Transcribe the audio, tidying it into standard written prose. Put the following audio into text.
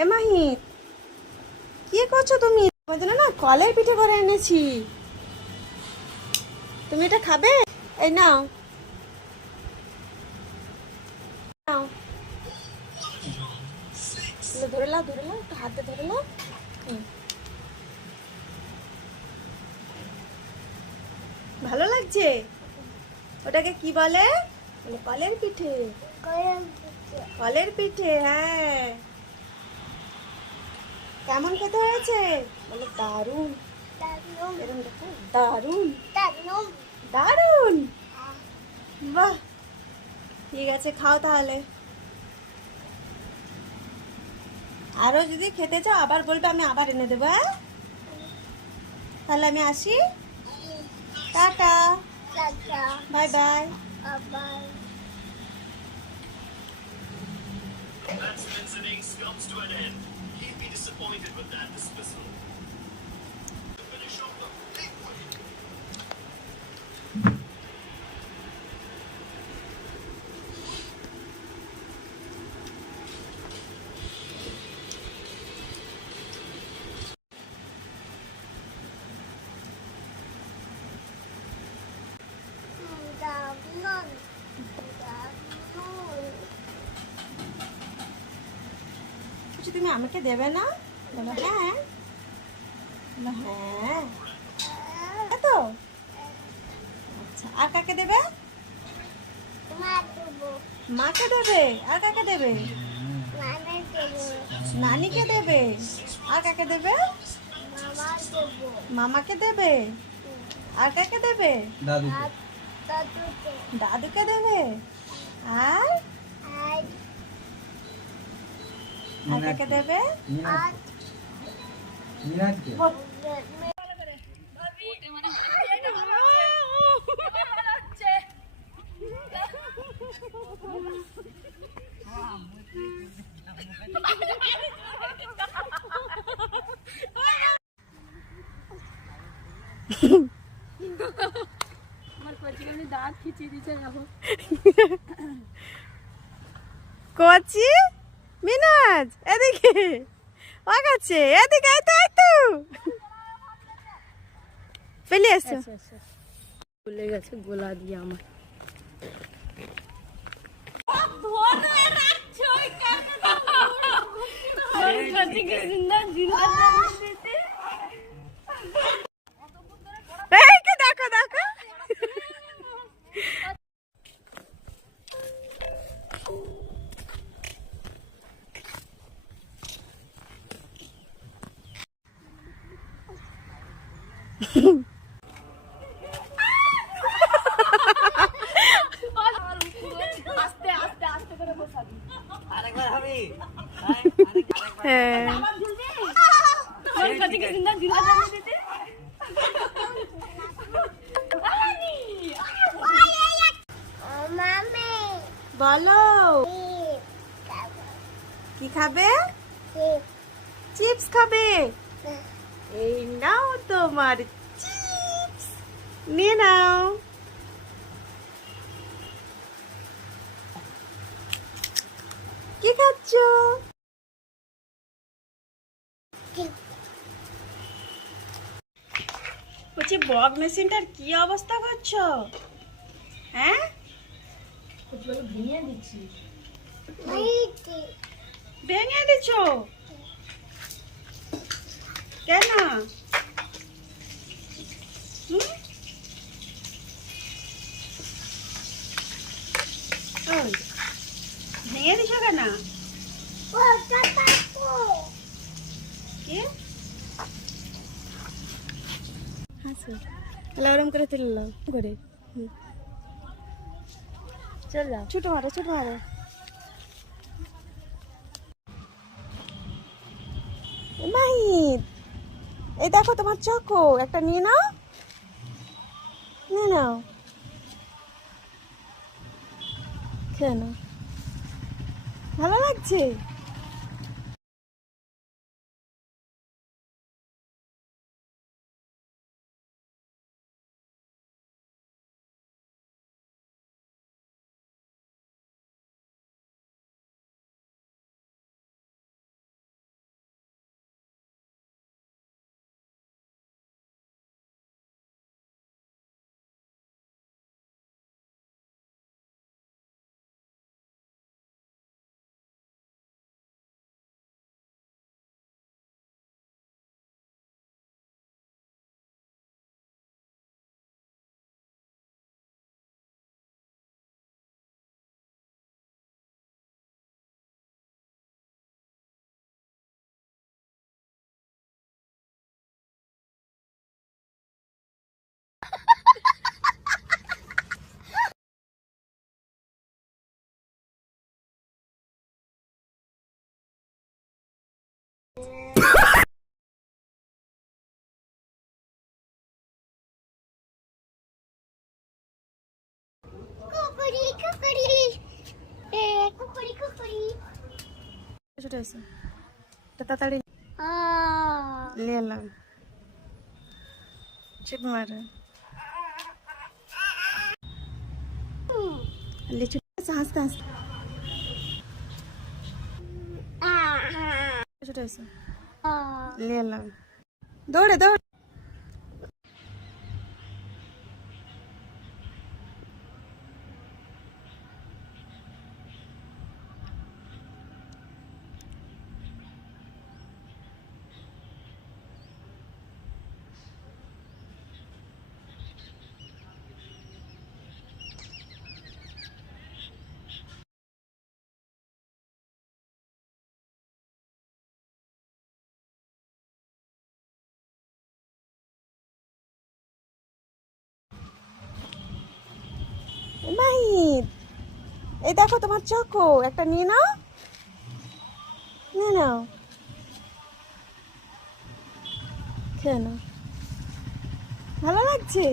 এ মাহি, কি করছো তুমি? তোমার জন্য না কলের পিঠে করে এনেছি। তুমি এটা খাবে? এই নাও, নাও। ধরে নাও, ধরে নাও, একটু হাতে ধরে নাও। হুম। ভালো লাগছে? ওটাকে কি বলে? বলে কলের পিঠে। কলের পিঠে, হ্যাঁ। কেমন খেতে হয়েছে? বলে দারুণ। এরকম দেখো, দারুণ দারুণ। বাহ, ঠিক আছে, খাও তাহলে। আরো যদি খেতে চাও আবার বলবে, আমি আবার এনে দেবো। হ্যাঁ, তাহলে আমি আসি। Tata, bye bye. That Spencer innings comes to an end. He'd be disappointed with that dismissal. To finish off the big win. কিছু তুমি আমাকে দেবে না? বলো হ্যাঁ। বলো হ্যাঁ। তো আচ্ছা, আর কাকে দেবে? মাকে দেবে। আর কাকে দেবে? নানিকে দেবে। আর কাকে দেবে? মামাকে দেবে। আর কাকে দেবে? দাদুকে দেবে। আর আর কাকে দেবে? কচি মিনাজ, এদিকে ওগাচ্ছে, এদিকে আয় তো, আয় তো। পেলে এসো। ভুলে গেছে গোলা দিয়ে আমার। এই কে, দেখো দেখো। হ্যাঁ, বলো কি খাবে? চিপস খাবে? এই নাও তোমার চিপস, নিয়ে নাও। কি খাচ্ছ? বলছি, বগ মেশিনটার কি অবস্থা করছো? হ্যাঁ, ভেঙে দিছো কেন? হুম? ওই, ভেঙে দিছো কেন? কি হাসো? তাহলে ওরম করে তুললাম করে। চল যাও, ছোট মারো, ছোট মারো। মাহির, এই দেখো তোমার চকো, একটা নিয়ে নাও, নিয়ে নাও, খেয়ে নাও। ভালো লাগছে? কুকুরি কুকুরি কুকুরি কুকুরি ছোট আছে তাড়াতাড়ি নিয়ে এলাম চিপ মারে লিচু হাসতে হাসতে ছোট আছে নিয়ে এলাম দৌড়ে দৌড়ে মাহিদ এই দেখো তোমার চকো একটা নিয়ে নাও নিয়ে নাও খেয়ে নাও ভালো লাগছে